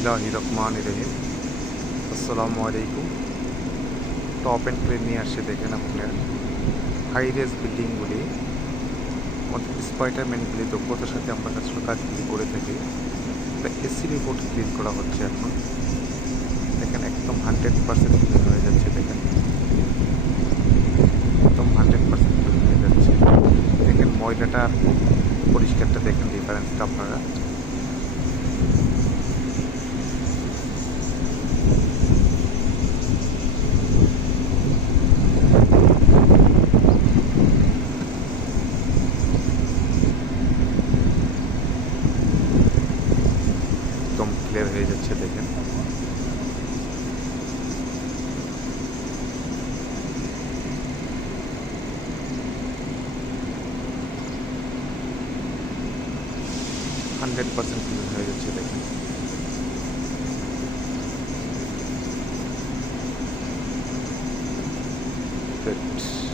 বিসমিল্লাহির রহমানির রহিম। আসসালামু আলাইকুম। টপ অ্যান্ড ক্লিন নিয়ে আসছে দেখেন আপনার হাই রেজ বিল্ডিংগুলি আমাদের স্পাইডারম্যানগুলি দক্ষতার সাথে আমরা কাজগুলি করে থাকি। এসি রিপোর্ট ক্লিন করা হচ্ছে এখন। দেখেন একদম 100% ক্লিন হয়ে যাচ্ছে। দেখেন একদম 100% ক্লিন হয়ে যাচ্ছে। দেখেন ময়লাটা আর পরিষ্কারটা দেখেন ডিফারেন্সটা আপনারা। একদম ক্লিয়ার হয়ে যাচ্ছে দেখেন। হান্ড্রেড পার্সেন্ট ক্লিন হয়ে যাচ্ছে দেখেন। Good.